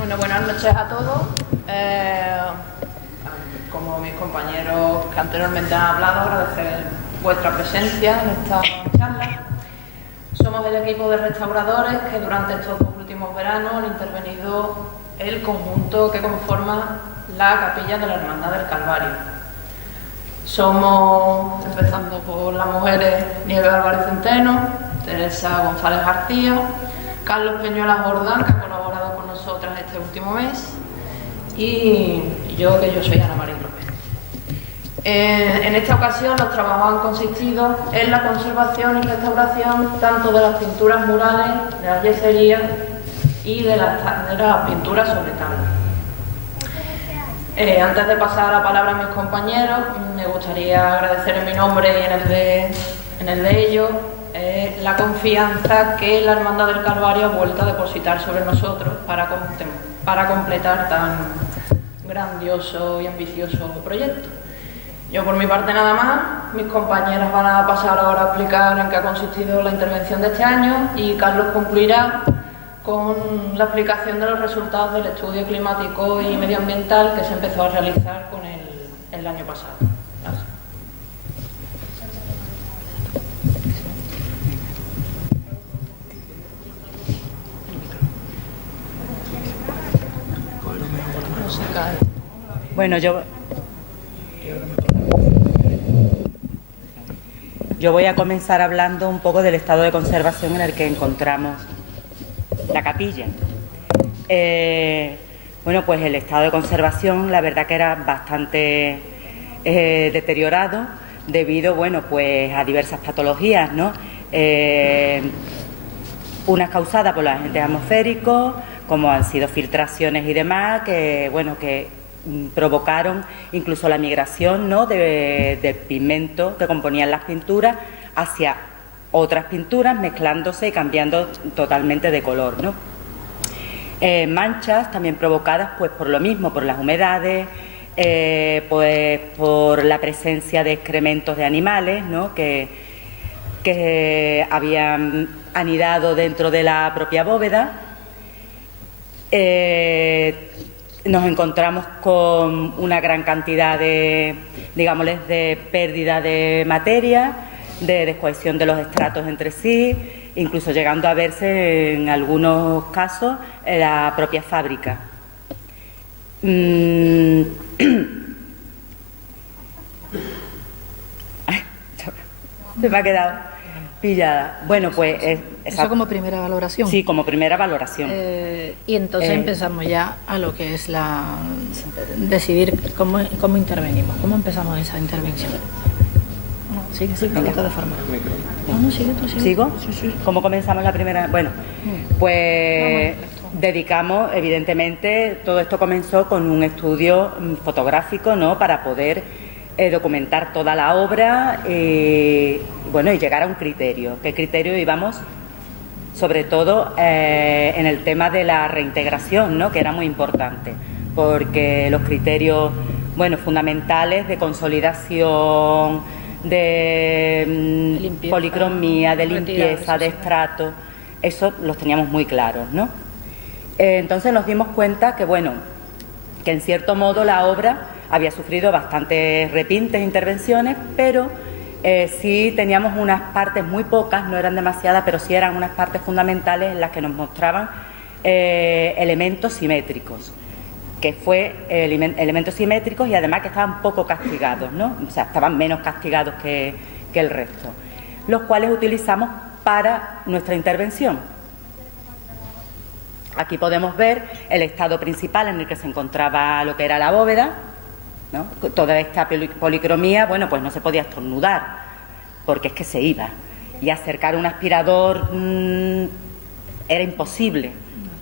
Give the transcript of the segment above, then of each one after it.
Bueno, buenas noches a todos. Como mis compañeros que anteriormente han hablado, agradecer vuestra presencia en esta charla. Somos el equipo de restauradores que durante estos dos últimos veranos han intervenido el conjunto que conforma la capilla de la Hermandad del Calvario. Somos, empezando por las mujeres, Nieves Álvarez Centeno, Teresa González García, Carlos Peñuelas Jordán, que ha colaborado con nosotras este último mes, y yo, que yo soy Ana María López. En esta ocasión los trabajos han consistido en la conservación y restauración tanto de las pinturas murales, de la yesería y de las pinturas sobre tabla. Antes de pasar la palabra a mis compañeros, me gustaría agradecer en mi nombre y en el de ellos la confianza que la Hermandad del Calvario ha vuelto a depositar sobre nosotros para completar tan grandioso y ambicioso proyecto. Yo por mi parte nada más, mis compañeras van a pasar ahora a explicar en qué ha consistido la intervención de este año y Carlos concluirá con la explicación de los resultados del estudio climático y medioambiental que se empezó a realizar con el año pasado. Gracias. Bueno, yo voy a comenzar hablando un poco del estado de conservación en el que encontramos la capilla. Bueno, pues el estado de conservación, la verdad que era bastante deteriorado debido, bueno, pues a diversas patologías, ¿no? Unas causadas por los agentes atmosféricos, como han sido filtraciones y demás, que, bueno, que provocaron incluso la migración, ¿no?, de pigmentos que componían las pinturas hacia otras pinturas, mezclándose y cambiando totalmente de color, ¿no? Manchas también provocadas pues por lo mismo, por las humedades, pues por la presencia de excrementos de animales, ¿no?, que habían anidado dentro de la propia bóveda. Nos encontramos con una gran cantidad de, digámosles, de pérdida de materia, de descohesión de los estratos entre sí, incluso llegando a verse en algunos casos en la propia fábrica. Ay, se me ha quedado pillada. Bueno, pues eso como primera valoración. Sí, como primera valoración. Y entonces empezamos ya a lo que es decidir cómo intervenimos, cómo empezamos esa intervención. No, sigue, de todas formas. No, sigue tú, sigue. ¿Sigo? Sí. ¿Cómo comenzamos la primera? Bueno, pues dedicamos, evidentemente, todo esto comenzó con un estudio fotográfico, ¿no?, para poder documentar toda la obra, bueno, y llegar a un criterio. ¿Qué criterio íbamos? Sobre todo en el tema de la reintegración, ¿no?, que era muy importante, porque los criterios, bueno, fundamentales de consolidación, de limpieza, policromía, de limpieza, de estrato, eso los teníamos muy claros, ¿no? Entonces nos dimos cuenta que, bueno, que en cierto modo la obra había sufrido bastantes repintes, intervenciones, pero sí teníamos unas partes muy pocas, no eran demasiadas, pero sí eran unas partes fundamentales en las que nos mostraban elementos simétricos, que fue elementos simétricos y además que estaban poco castigados, ¿no? O sea, estaban menos castigados que el resto, los cuales utilizamos para nuestra intervención. Aquí podemos ver el estado principal en el que se encontraba lo que era la bóveda, ¿no? Toda esta policromía, bueno, pues no se podía estornudar, porque es que se iba. Y acercar un aspirador era imposible,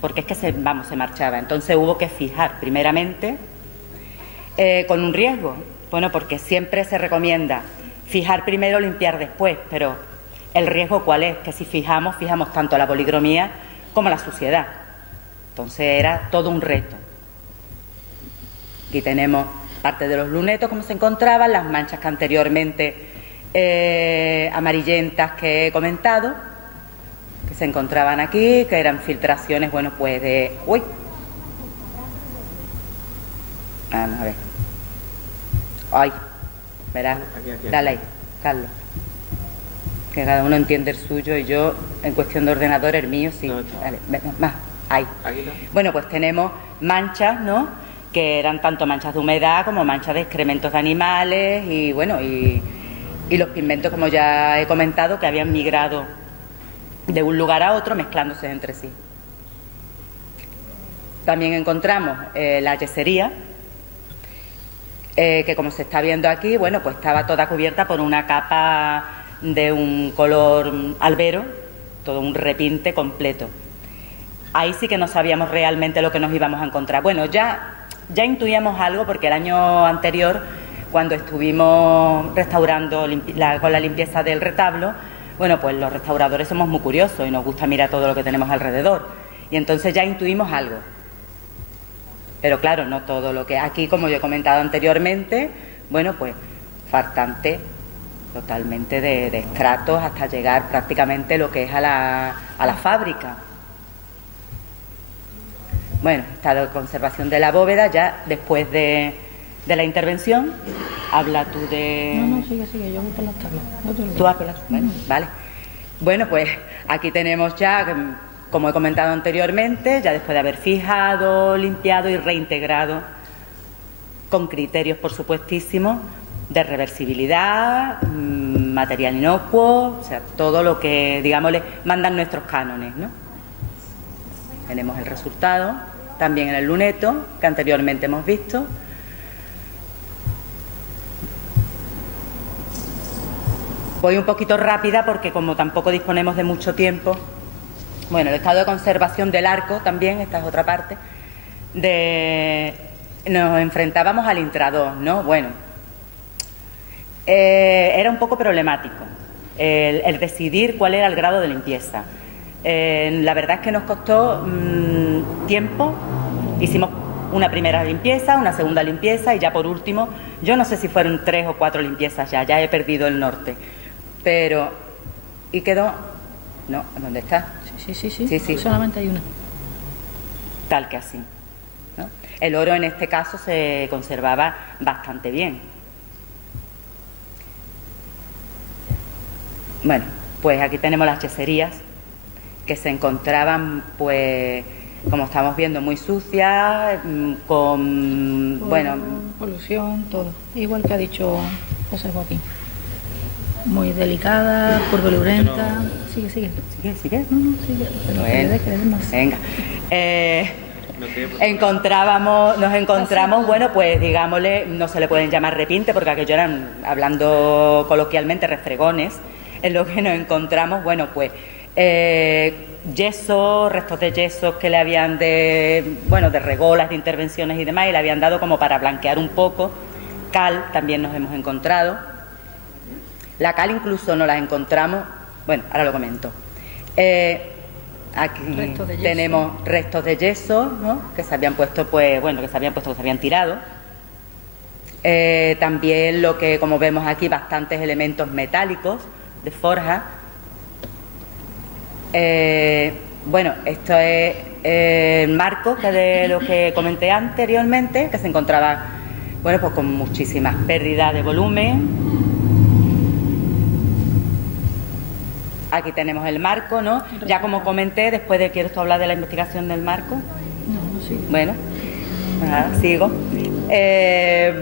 porque es que se marchaba. Entonces hubo que fijar primeramente, con un riesgo, bueno, porque siempre se recomienda fijar primero, limpiar después, pero el riesgo ¿cuál es? Que si fijamos tanto la policromía como la suciedad. Entonces era todo un reto. Aquí tenemos parte de los lunetos como se encontraban, las manchas que anteriormente amarillentas que he comentado, que se encontraban aquí, que eran filtraciones, bueno, pues de Vamos a ver. Ay, verás. Aquí. Dale ahí, Carlos. Que cada uno entiende el suyo y yo, en cuestión de ordenador, el mío sí. No, está. Dale, venga, más. Ahí. Aquí está. Bueno, pues tenemos manchas, ¿no? Que eran tanto manchas de humedad como manchas de excrementos de animales y, bueno, y los pigmentos, como ya he comentado, que habían migrado de un lugar a otro mezclándose entre sí. También encontramos la yesería, que como se está viendo aquí, bueno, pues estaba toda cubierta por una capa de un color albero, todo un repinte completo. Ahí sí que no sabíamos realmente lo que nos íbamos a encontrar. Bueno, ya intuíamos algo porque el año anterior, cuando estuvimos restaurando con la limpieza del retablo, bueno, pues los restauradores somos muy curiosos y nos gusta mirar todo lo que tenemos alrededor. Y entonces ya intuimos algo. Pero claro, no todo lo que aquí, como yo he comentado anteriormente, bueno, pues faltante totalmente de estratos hasta llegar prácticamente lo que es a la fábrica. Bueno, estado de conservación de la bóveda, ya después de la intervención, habla tú de... No, sigue, yo voy por las tablas. ¿Tú vas por las... Bueno, vale. Bueno, pues aquí tenemos ya, como he comentado anteriormente, ya después de haber fijado, limpiado y reintegrado, con criterios, por supuestísimo, de reversibilidad, material inocuo, o sea, todo lo que, digamos, le mandan nuestros cánones, ¿no? Tenemos el resultado, también en el luneto, que anteriormente hemos visto. Voy un poquito rápida porque como tampoco disponemos de mucho tiempo. Bueno, el estado de conservación del arco también, esta es otra parte. Nos enfrentábamos al intradós, ¿no? Bueno, era un poco problemático el decidir cuál era el grado de limpieza. La verdad es que nos costó tiempo. Hicimos una primera limpieza, una segunda limpieza y ya por último, yo no sé si fueron 3 o 4 limpiezas ya he perdido el norte. Pero, y quedó, no, ¿dónde está? Sí. Solamente hay una. Tal que así, ¿no? El oro en este caso se conservaba bastante bien. Bueno, pues aquí tenemos las yeserías que se encontraban, pues, como estamos viendo, muy sucias, con, bueno... Polución, todo. Igual que ha dicho José Joaquín. Muy delicada, purpurulenta. Sigue. ¿Sigue? No, sigue. Bueno, venga. Nos encontramos, bueno, pues digámosle, no se le pueden llamar repinte porque aquello eran, hablando coloquialmente, refregones. En lo que nos encontramos, bueno, pues yeso, restos de yesos que le habían de regolas, de intervenciones y demás, y le habían dado como para blanquear un poco. Cal también nos hemos encontrado. La cal incluso nos la encontramos, bueno, ahora lo comento. Aquí tenemos restos de yeso, ¿no? Que se habían puesto, pues, bueno, que se habían tirado. También lo que, como vemos aquí, bastantes elementos metálicos de forja. Bueno, esto es el marco que de lo que comenté anteriormente, que se encontraba, bueno, pues con muchísimas pérdidas de volumen. Aquí tenemos el marco, ¿no? Ya como comenté, después de... ¿Quieres tú hablar de la investigación del marco? No, sí. Bueno, sigo.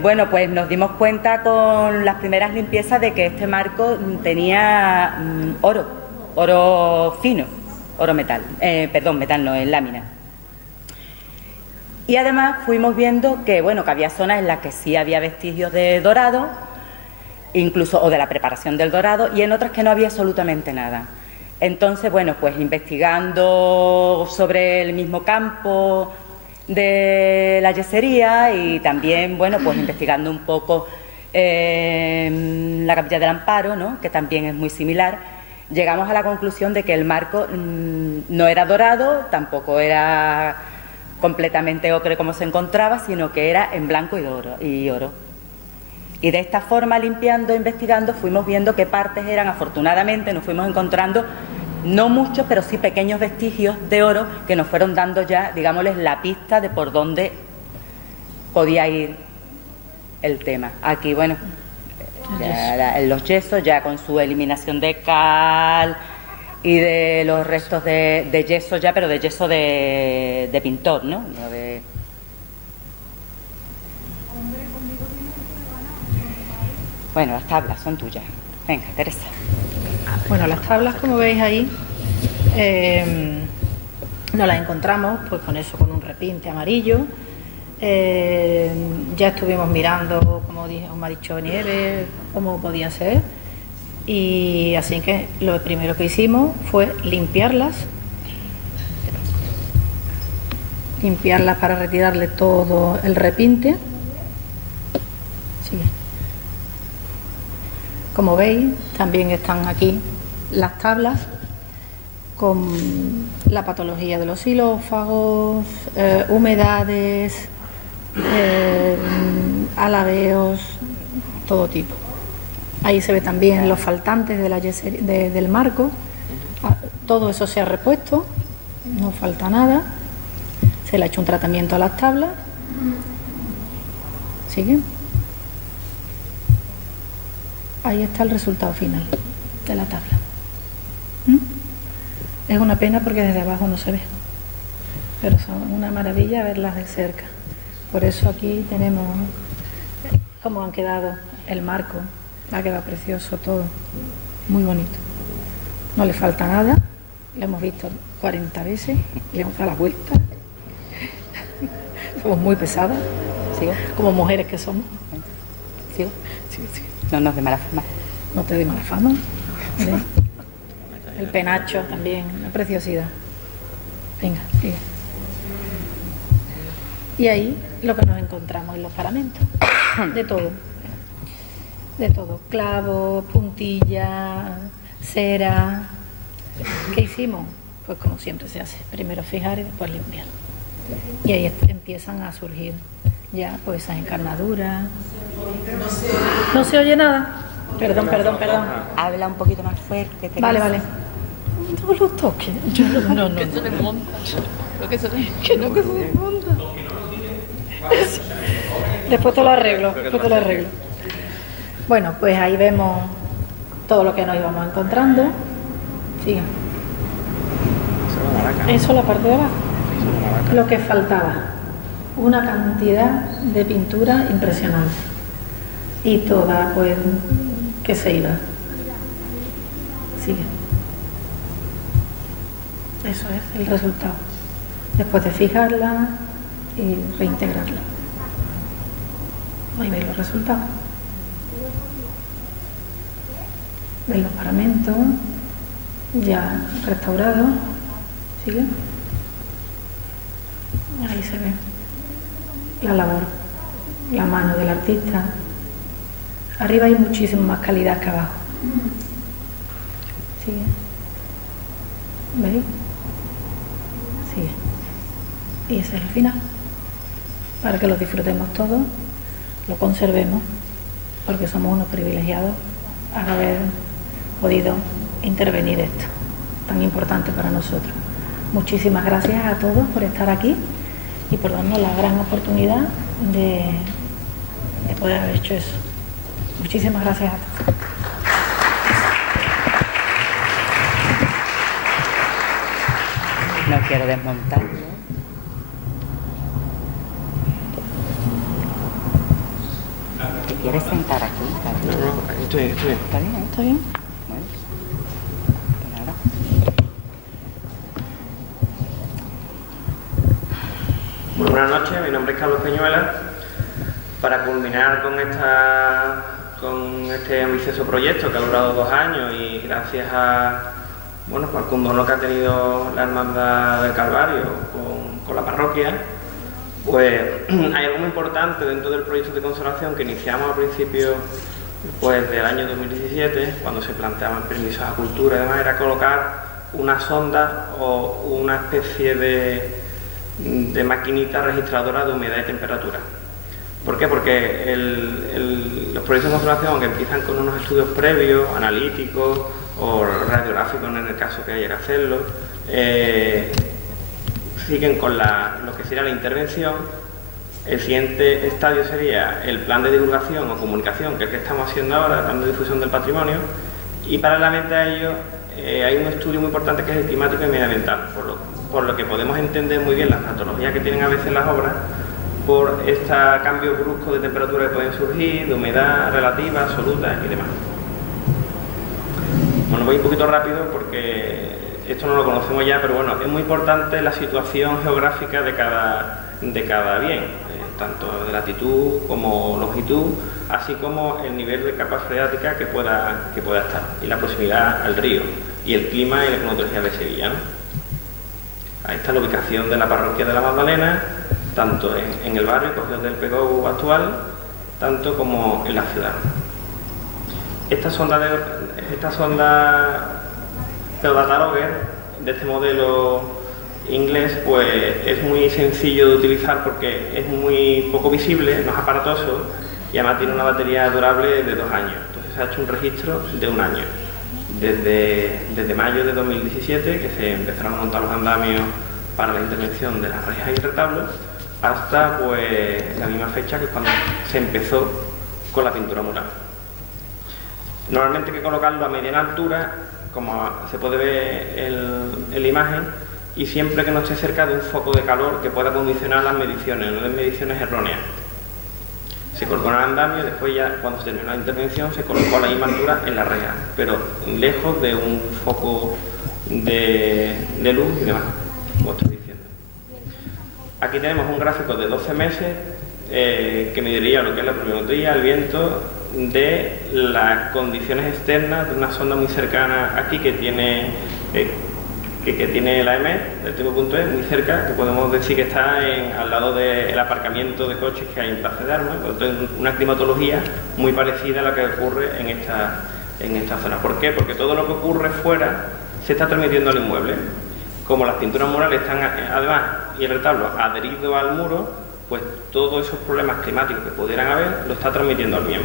Bueno, pues nos dimos cuenta con las primeras limpiezas de que este marco tenía oro fino, oro metal, metal no, en lámina. Y además fuimos viendo que, bueno, que había zonas en las que sí había vestigios de dorado, incluso, o de la preparación del dorado, y en otras que no había absolutamente nada. Entonces, bueno, pues investigando sobre el mismo campo de la yesería y también, bueno, pues investigando un poco la Capilla del Amparo, ¿no? Que también es muy similar, llegamos a la conclusión de que el marco no era dorado, tampoco era completamente ocre como se encontraba, sino que era en blanco y oro. Y de esta forma, limpiando, investigando, fuimos viendo qué partes eran, afortunadamente nos fuimos encontrando, no muchos, pero sí pequeños vestigios de oro que nos fueron dando ya, digámosles, la pista de por dónde podía ir el tema. Aquí, bueno, ya los yesos, ya con su eliminación de cal y de los restos de yeso ya, pero de yeso de pintor, ¿no? Bueno, las tablas son tuyas. Venga, Teresa. Bueno, las tablas, como veis ahí, nos las encontramos pues con eso, con un repinte amarillo. Ya estuvimos mirando, como me ha dicho Nieves, cómo podía ser, y así que lo primero que hicimos fue limpiarlas para retirarle todo el repinte. Sigue. Como veis, también están aquí las tablas con la patología de los xilófagos, humedades, alabeos, todo tipo. Ahí se ve también los faltantes de del marco. Todo eso se ha repuesto, no falta nada. Se le ha hecho un tratamiento a las tablas. ¿Sigue? Ahí está el resultado final de la tabla. Es una pena porque desde abajo no se ve, pero son una maravilla verlas de cerca. Por eso aquí tenemos cómo han quedado el marco. Ha quedado precioso todo, muy bonito. No le falta nada, lo hemos visto 40 veces, le hemos dado la vuelta. Somos muy pesadas, ¿sigo? Como mujeres que somos. ¿Sigo? Sí. No nos dé mala fama. No te dé mala fama. ¿Sí? El penacho también, una preciosidad. Venga, sigue. Y ahí lo que nos encontramos en los paramentos. De todo. De todo. Clavos, puntillas, cera. ¿Qué hicimos? Pues como siempre se hace. Primero fijar y después limpiar. Y ahí empiezan a surgir ya pues esas encarnaduras. No se oye nada. Perdón. Habla un poquito más fuerte. Vale. No lo toques. No. Que se desmonta. Que no se desmonta. Después te lo arreglo. Bueno, pues ahí vemos todo lo que nos íbamos encontrando. Sigue. Eso la parte de abajo. Lo que faltaba. Una cantidad de pintura impresionante. Y toda, pues, que se iba. Sigue. Eso es el resultado. Después de fijarla y reintegrarla. Ahí veis los resultados. Veis los paramentos ya restaurados. ¿Sigue? Ahí se ve la labor, la mano del artista. Arriba hay muchísima más calidad que abajo. ¿Sigue? ¿Veis? Sigue. Y ese es el final. Para que lo disfrutemos todos, lo conservemos, porque somos unos privilegiados al haber podido intervenir esto, tan importante para nosotros. Muchísimas gracias a todos por estar aquí y por darnos la gran oportunidad de poder haber hecho eso. Muchísimas gracias a todos. No quiero desmontar. ¿Te quieres sentar aquí? No, estoy bien. ¿Está bien? ¿Está bien? Bueno, pues nada. Bueno, buenas noches, mi nombre es Carlos Peñuela. Para culminar con este ambicioso proyecto que ha durado 2 años y gracias a al condono que ha tenido la Hermandad del Calvario con la parroquia, pues hay algo muy importante dentro del proyecto de conservación que iniciamos al principio del año 2017, cuando se planteaban permisos a cultura y demás, era colocar una sonda o una especie de maquinita registradora de humedad y temperatura. ¿Por qué? Porque los proyectos de conservación, aunque empiezan con unos estudios previos, analíticos o radiográficos en el caso que haya que hacerlo, siguen con lo que sería la intervención El siguiente estadio sería el plan de divulgación o comunicación, que es el que estamos haciendo ahora, el plan de difusión del patrimonio, y paralelamente a ello hay un estudio muy importante que es el climático y medioambiental, por lo que podemos entender muy bien las patologías que tienen a veces las obras por este cambio brusco de temperatura que pueden surgir, de humedad relativa, absoluta y demás. Bueno, voy un poquito rápido porque esto no lo conocemos ya, pero bueno, es muy importante la situación geográfica de cada bien, tanto de latitud como longitud, así como el nivel de capa freática que pueda estar, y la proximidad al río, y el clima y la climatología de Sevilla, ¿no? Ahí está la ubicación de la parroquia de la Magdalena, tanto en el barrio, Cogedor del Pegou actual, tanto como en la ciudad. Esta sonda Geodata-Logger de este modelo inglés, pues es muy sencillo de utilizar porque es muy poco visible, no es aparatoso y además tiene una batería durable de 2 años. Entonces se ha hecho un registro de 1 año. Desde mayo de 2017, que se empezaron a montar los andamios para la intervención de las rejas y el retablo, hasta pues la misma fecha que cuando se empezó con la pintura mural. Normalmente hay que colocarlo a mediana altura, como se puede ver en la imagen, y siempre que no esté cerca de un foco de calor que pueda condicionar las mediciones, no den mediciones erróneas. Se colocó en el andamio y después ya cuando se terminó la intervención se colocó a la misma altura en la reja, pero lejos de un foco de luz y demás, como estoy diciendo. Aquí tenemos un gráfico de 12 meses que mediría lo que es la pluviometría, el viento, de las condiciones externas de una sonda muy cercana aquí que tiene la EMET, del tipo punto E, muy cerca, que podemos decir que está al lado del aparcamiento de coches que hay en Plaza de Armas, una climatología muy parecida a la que ocurre en esta zona. ¿Por qué? Porque todo lo que ocurre fuera se está transmitiendo al inmueble. Como las pinturas murales están además y el retablo adherido al muro, pues todos esos problemas climáticos que pudieran haber lo está transmitiendo al mismo.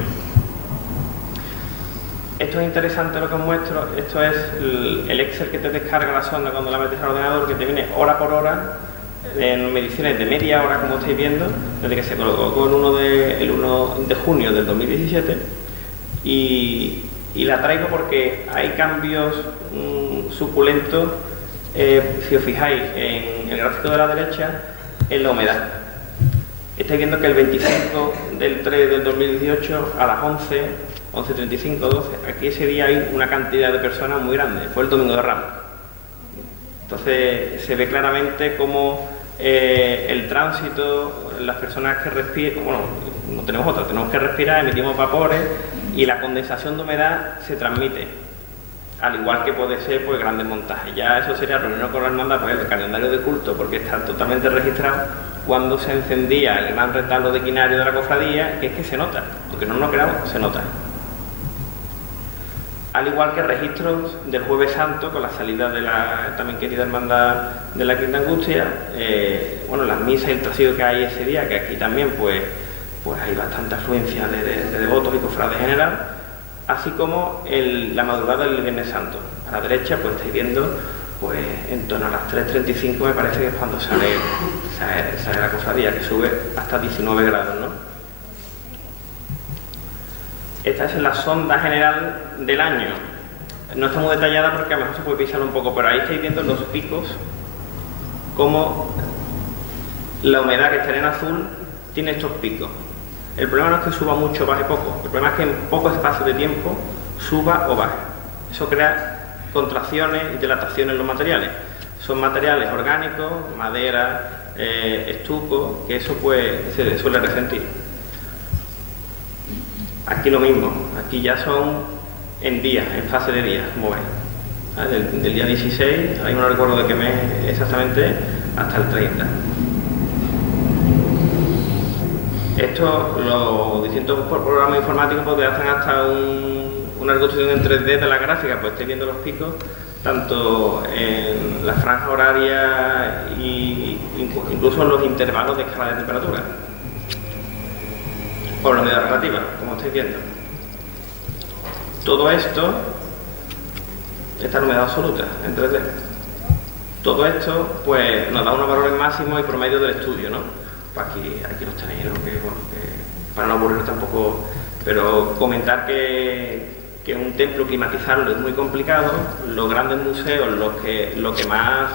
Esto es interesante lo que os muestro, esto es el Excel que te descarga la sonda cuando la metes al ordenador, que te viene hora por hora en mediciones de media hora, como estáis viendo, desde que se colocó el 1 de junio del 2017, y la traigo porque hay cambios suculentos, si os fijáis en el gráfico de la derecha, en la humedad. Estáis viendo que el 25 del 3 del 2018 a las 11:35, 12, aquí ese día hay una cantidad de personas muy grande, fue el Domingo de Ramos. Entonces se ve claramente cómo el tránsito, las personas que respiran, bueno, no tenemos otra, tenemos que respirar, emitimos vapores y la condensación de humedad se transmite, al igual que puede ser pues grandes montajes. Ya eso sería reunido con la hermandad, pues el calendario de culto, porque está totalmente registrado cuando se encendía el gran retablo de quinario de la cofradía, que es que se nota, aunque no nos creamos, se nota. Al igual que registros del Jueves Santo con la salida de la también querida hermandad de la Quinta Angustia, bueno, las misas y el trasiego que hay ese día, que aquí también pues hay bastante afluencia de devotos y cofrades en general, así como la madrugada del Viernes Santo. A la derecha pues estáis viendo pues en torno a las 3:35 me parece que es cuando sale la cofradía, que sube hasta 19 grados, ¿no? Esta es la sonda general del año. No está muy detallada porque a lo mejor se puede pisar un poco, pero ahí estáis viendo los picos, como la humedad que está en azul tiene estos picos. El problema no es que suba mucho o baje poco, el problema es que en poco espacio de tiempo suba o baje. Eso crea contracciones y dilataciones en los materiales. Son materiales orgánicos, madera, estuco, que eso pues se suele resentir. Aquí lo mismo, aquí ya son en días, en fase de días, como veis. Del día 16, ahí no recuerdo de qué mes exactamente, hasta el 30. Esto, los distintos programas informáticos pues, hacen hasta una reconstrucción en 3D de la gráfica, pues estáis viendo los picos, tanto en la franja horaria e incluso en los intervalos de escala de temperatura. O la humedad relativa, como estáis viendo. Todo esto está en humedad absoluta, en 3D. Todo esto pues nos da unos valores máximos y promedio del estudio, ¿no? pues aquí los tenéis, ¿no? Que para no aburrir tampoco, pero comentar que un templo climatizarlo es muy complicado. Los grandes museos lo que más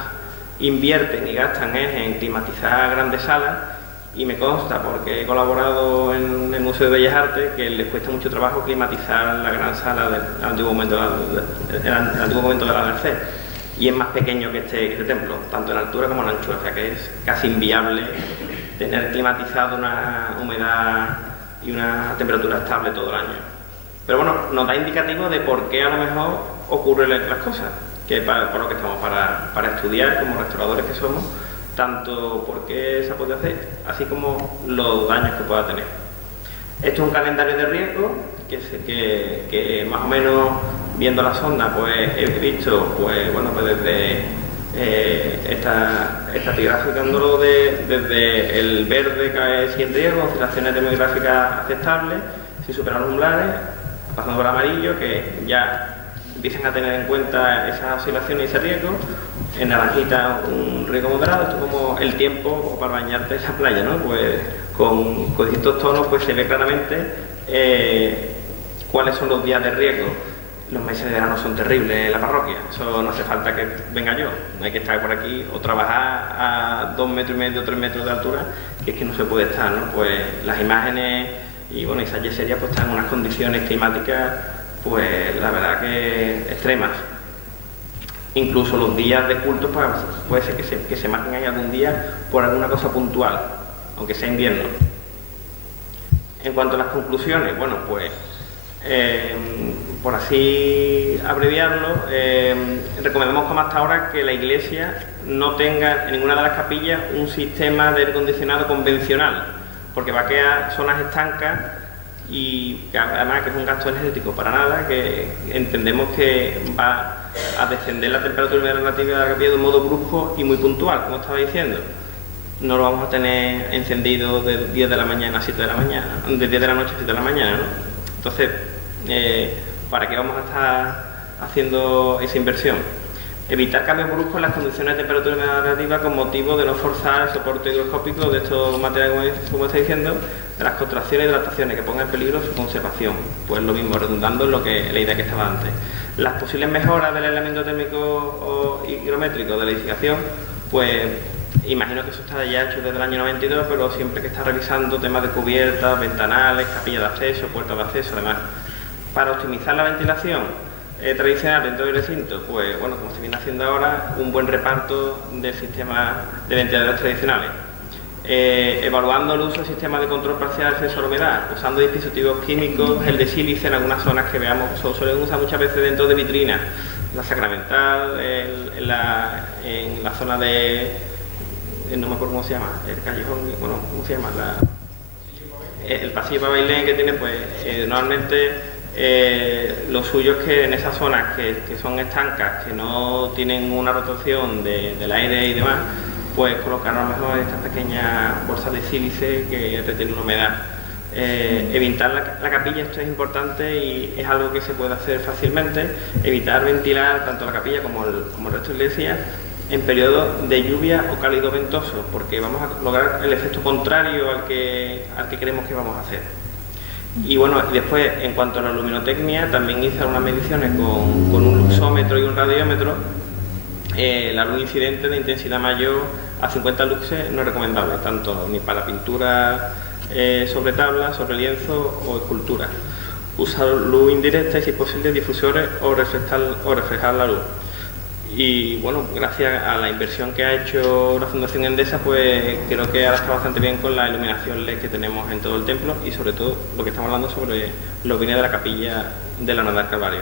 invierten y gastan es en climatizar grandes salas, y me consta, porque he colaborado en el Museo de Bellas Artes, que les cuesta mucho trabajo climatizar la gran sala del antiguo momento de la Merced, y es más pequeño que este templo, tanto en altura como en anchura, o sea que es casi inviable tener climatizado una humedad y una temperatura estable todo el año. Pero bueno, nos da indicativo de por qué a lo mejor ocurren las cosas, que por lo que estamos para estudiar como restauradores que somos, tanto por qué se puede hacer, así como los daños que pueda tener. Esto es un calendario de riesgo que más o menos, viendo la sonda, pues he visto, pues bueno, pues desde estratigrafándolo desde el verde, que es sin riesgo, oscilaciones demográficas aceptables, sin superar los umbrales, pasando por el amarillo, que ya empiezan a tener en cuenta esas oscilaciones y ese riesgo. En naranjita un riesgo moderado. Esto es como el tiempo como para bañarte en la playa, ¿no? Pues con distintos tonos pues se ve claramente cuáles son los días de riesgo. Los meses de verano son terribles en la parroquia, eso no hace falta que venga yo, no hay que estar por aquí o trabajar a 2,5 metros, 3 metros de altura, que es que no se puede estar, ¿no? Pues las imágenes y bueno, esas yeserías pues están en unas condiciones climáticas pues la verdad que extremas. Incluso los días de culto pues, puede ser que se marquen ahí algún día por alguna cosa puntual, aunque sea invierno. En cuanto a las conclusiones, bueno, pues por así abreviarlo, recomendamos como hasta ahora que la iglesia no tenga en ninguna de las capillas un sistema de aire acondicionado convencional, porque va a quedar zonas estancas y que además que es un gasto energético para nada, que entendemos que va a descender la temperatura relativa de la capilla de un modo brusco y muy puntual, como estaba diciendo. No lo vamos a tener encendido de 10 de la mañana a 7 de la mañana, de 10 de la noche a 7 de la mañana, ¿no? Entonces, ¿para qué vamos a estar haciendo esa inversión? Evitar cambios bruscos en las condiciones de temperatura relativa con motivo de no forzar el soporte higroscópico de estos materiales, como está diciendo, de las contracciones y dilataciones que pongan en peligro su conservación. Pues lo mismo, redundando en la idea que estaba antes. Las posibles mejoras del aislamiento térmico o higrométrico de la edificación, pues imagino que eso está ya hecho desde el año 92, pero siempre que está revisando temas de cubiertas, ventanales, capillas de acceso, puertas de acceso, además. Para optimizar la ventilación tradicional dentro del recinto, pues bueno, como se viene haciendo ahora, un buen reparto del sistema de ventiladores tradicionales. Evaluando el uso del sistema de control parcial de acceso a la humedad, usando dispositivos químicos, el de sílice en algunas zonas que veamos, se suelen usar muchas veces dentro de vitrinas, la Sacramental, en la zona de, no me acuerdo cómo se llama, el callejón, bueno, ¿cómo se llama? El pasillo para Bailén que tiene, pues normalmente lo suyo es que en esas zonas que son estancas, que no tienen una rotación del aire y demás, pues colocar a lo mejor estas pequeñas bolsas de sílice que retienen humedad. Evitar la capilla, esto es importante y es algo que se puede hacer fácilmente. Evitar ventilar tanto la capilla como el resto de la iglesia en periodos de lluvia o cálido ventoso, porque vamos a lograr el efecto contrario al que creemos que vamos a hacer. Y bueno, después, en cuanto a la luminotecnia, también hice algunas mediciones con un luxómetro y un radiómetro. La luz incidente de intensidad mayor a 50 luxes no es recomendable, tanto ni para pintura sobre tabla, sobre lienzo o escultura. Usar luz indirecta y, si es posible, difusores o reflejar la luz. Y bueno, gracias a la inversión que ha hecho la Fundación Endesa, pues creo que ahora está bastante bien con la iluminación LED que tenemos en todo el templo y sobre todo lo que estamos hablando sobre lo que viene de la capilla de la Hermandad del Calvario.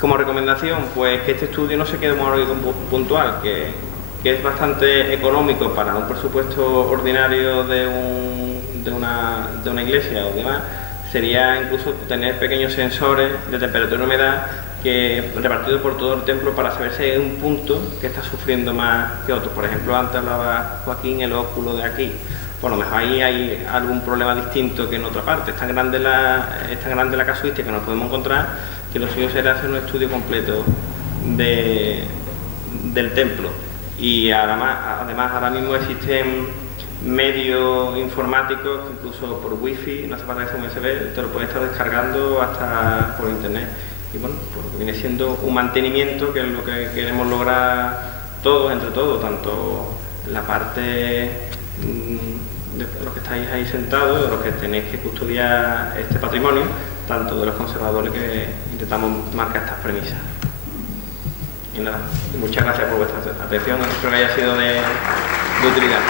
Como recomendación, pues que este estudio no se quede como algo puntual, que es bastante económico para un presupuesto ordinario de una iglesia o demás. Sería incluso tener pequeños sensores de temperatura y humedad que repartidos por todo el templo para saber si hay un punto que está sufriendo más que otro. Por ejemplo, antes hablaba Joaquín, el óculo de aquí. Bueno, a lo mejor ahí hay algún problema distinto que en otra parte. Es tan grande la casuística que nos podemos encontrar que lo suyo será hacer un estudio completo del templo. Y además ahora mismo existen medios informáticos que incluso por wifi, no hace falta que sea un USB, te lo puedes estar descargando hasta por internet. Y bueno, pues viene siendo un mantenimiento, que es lo que queremos lograr todos, entre todos, tanto la parte de los que estáis ahí sentados, de los que tenéis que custodiar este patrimonio, tanto de los conservadores, que intentamos marcar estas premisas. Y nada, muchas gracias por vuestra atención, espero que haya sido de utilidad.